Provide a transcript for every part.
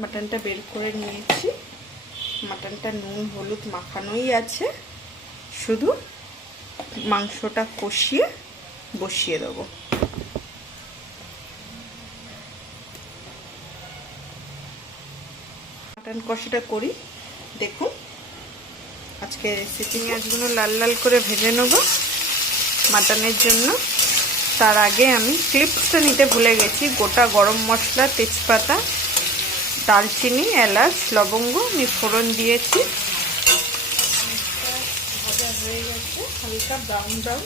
মাটনটা বের করে নিয়েছি। মাটনটা নুন হলুদ মাখানোই আছে, শুধু মাংসটা কষিয়ে বসিয়ে দেবো। মাটন কষাটা করি, দেখুন আজকে রেসিপি। পেঁয়াজগুলো লাল লাল করে ভেজে নেব মাটনের জন্য। তার আগে আমি ক্লিপসটা নিতে ভুলে গেছি। গোটা গরম মশলা, তেজপাতা, দালচিনি, এলাচ, লবঙ্গ আমি ফোড়ন দিয়েছি। ভাজা হয়ে গেছে, হালকা ব্রাউন ব্রাউন।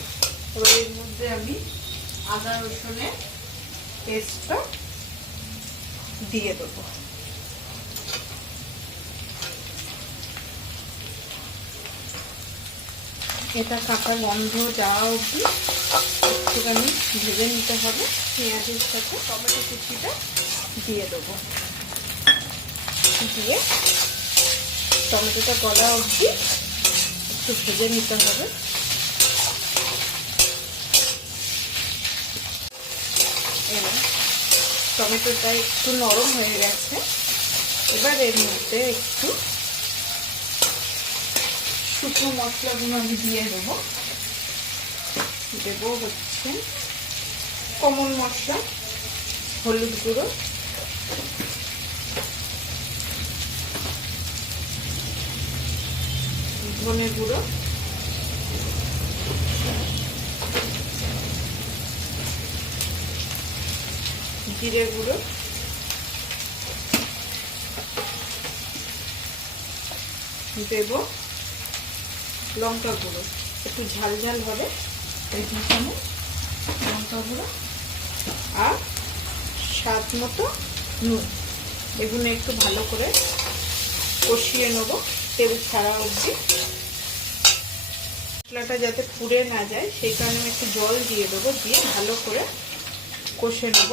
এর মধ্যে আমি আদা রসুনের পেস্টটা দিয়ে দেবো। এটা কাঁচা গন্ধ যাওয়া অবধি একটুখানি ভেজে নিতে হবে। পেঁয়াজের সাথে টমেটো কুচিটা দিয়ে দেবো, দিয়ে টমেটোটা গলা অবধি একটু ভেজে নিতে হবে। এবার টমেটোটা একটু নরম হয়ে গেছে। এবার এর মধ্যে একটু শুকনো মশলাগুলো আমি দিয়ে দেবো। দেবো হচ্ছে কমন মশলা, হলুদ গুঁড়ো, ধনে গুঁড়ো, জিরে গুঁড়ো, দেব লঙ্কা গুঁড়ো। একটু ঝাল ঝাল হবে এই দুখানে লঙ্কা গুঁড়ো, আর স্বাদ মতো নুন। এগুলো একটু ভালো করে কষিয়ে নেব তেল ছাড়া অবধি। মশলাটা যাতে পুড়ে না যায় সেই কারণে আমি একটু জল দিয়ে দেবো, দিয়ে ভালো করে কষে নেব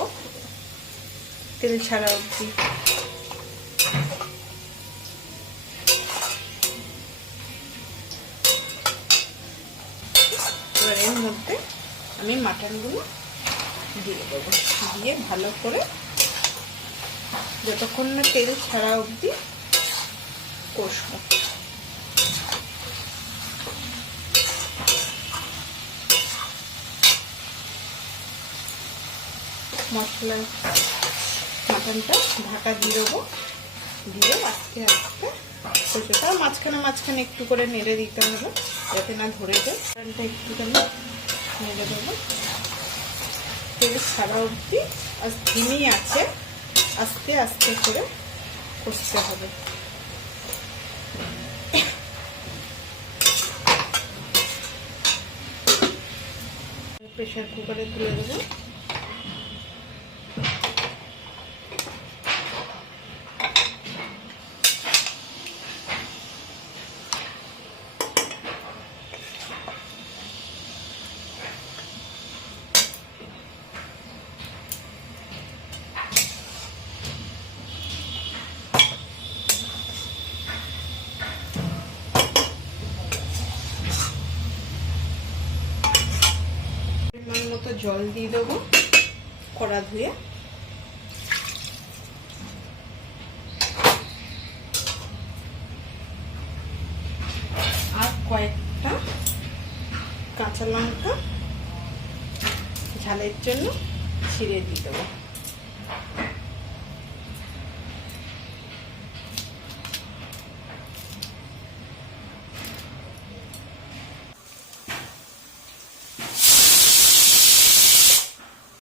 তেল ছাড়া অবধি। এবার এর মধ্যে আমি মাটনগুলো দিয়ে দেবো, দিয়ে ভালো করে যতক্ষণ না তেল ছাড়া অবধি কষবো। মশলা মাটনটা ঢাকা দিয়ে দেবো, দিয়ে আস্তে আস্তে কষে। তার মাঝখানে মাঝখানে একটু করে নেড়ে দিতে হবে যাতে না ধরে যায়। মাটনটা একটুখানি নেড়ে দেবো তেল ছাড়া অবধি। আর ধিমি আছে, আস্তে আস্তে করে কষতে হবে। প্রেসার কুকারে তুলে দেবো। পরিমাণ মতো জল দিয়ে দেবো কড়া ধুয়ে। আর কয়েকটা কাঁচা লঙ্কা ঝালের জন্য ছিঁড়ে দিয়ে দেবো।